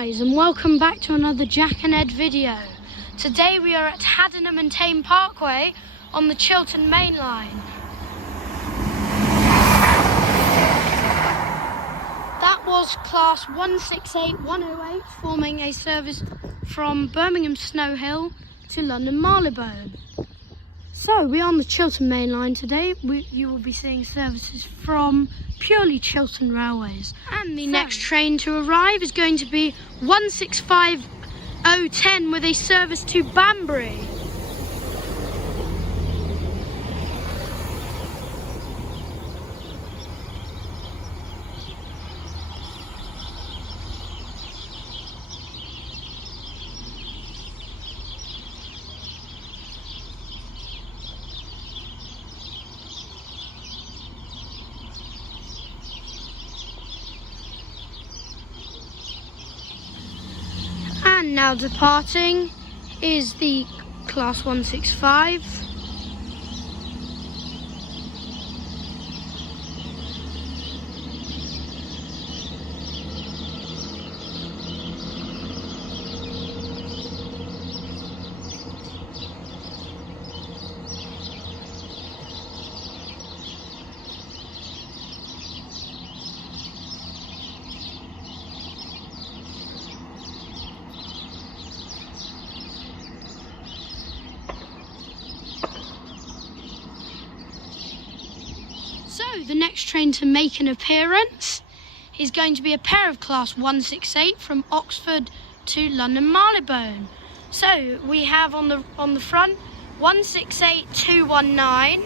guys, and welcome back to another Jack and Ed video. Today we are at Haddenham and Thame Parkway on the Chiltern Mainline. That was class 168108, forming a service from Birmingham Snow Hill to London Marylebone. So we're on the Chiltern Mainline today. You will be seeing services from purely Chiltern Railways. And the next train to arrive is going to be 165010 with a service to Banbury. And now departing is the class 165. So the next train to make an appearance is going to be a pair of class 168 from Oxford to London Marylebone. So we have on the front 168219,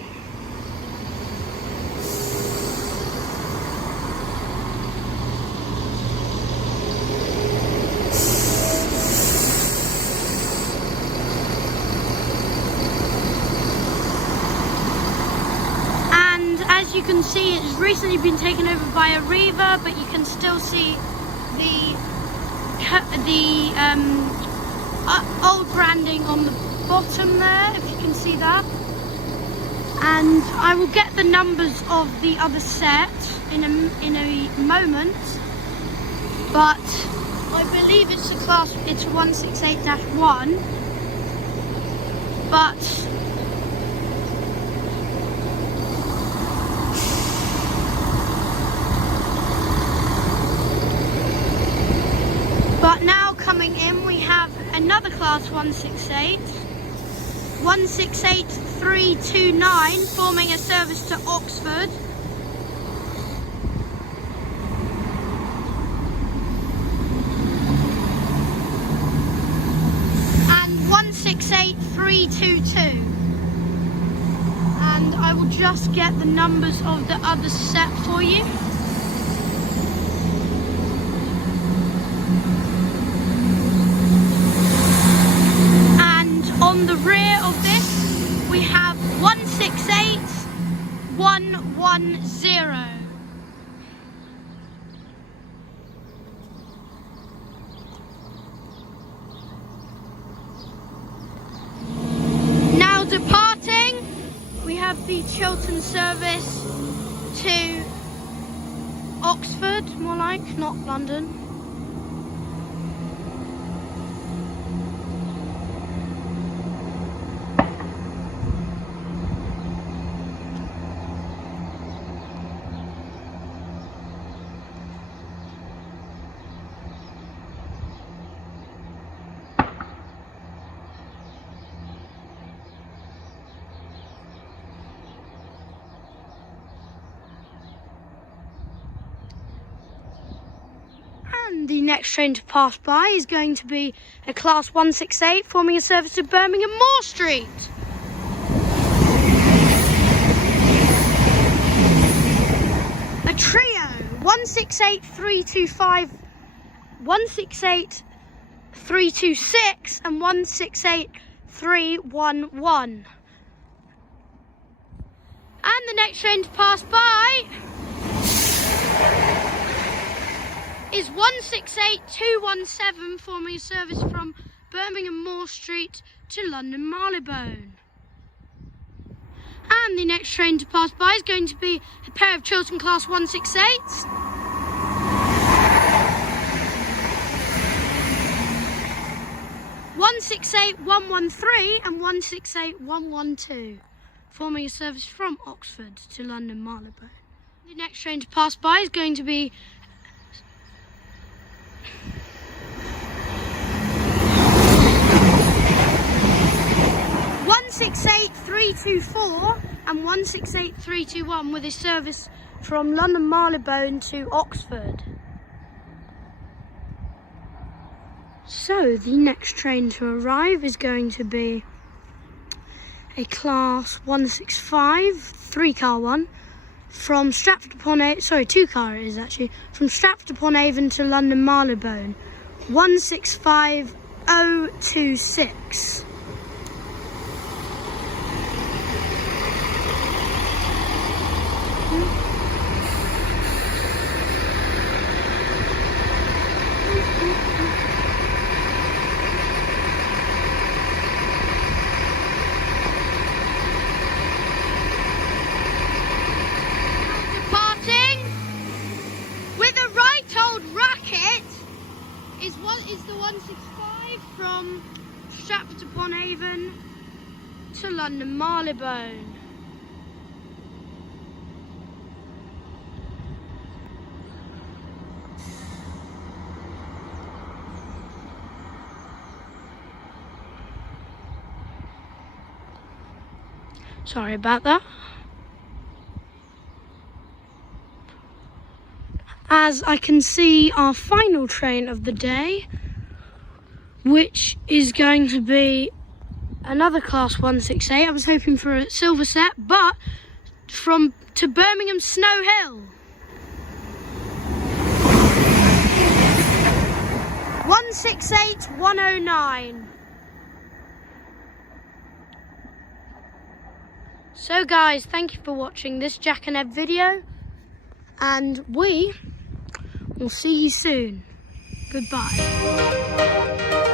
as you can see, it's recently been taken over by a Reaver, but you can still see the old branding on the bottom there, if you can see that. And I will get the numbers of the other set in a moment, but I believe it's a class, it's 168-1, But now coming in, we have another class 168, 168329, forming a service to Oxford. And 168322. And I will just get the numbers of the other set for you. On the rear of this, we have 168110. Now departing, we have the Chiltern service to Oxford, more like, not London. And the next train to pass by is going to be a class 168 forming a service to Birmingham Moor Street. A trio, 168325, 168326 and 168311. And the next train to pass by is 168217, forming a service from Birmingham Moor Street to London Marylebone. And the next train to pass by is going to be a pair of Chiltern class 168s. 168113 and 168112, forming a service from Oxford to London Marylebone. The next train to pass by is going to be 168324 and 168321, with a service from London Marylebone to Oxford. So the next train to arrive is going to be a class 165 3-car one from Stratford upon Avon, sorry, 2-car it is actually, from Stratford upon Avon to London Marylebone, 165026. Is the 165 from Stratford upon Avon to London Marylebone. Sorry about that. As I can see our final train of the day, which is going to be another class 168. I was hoping for a silver set, but to Birmingham Snow Hill. 168109. So guys, thank you for watching this Jack and Ed video, and we will see you soon. Goodbye.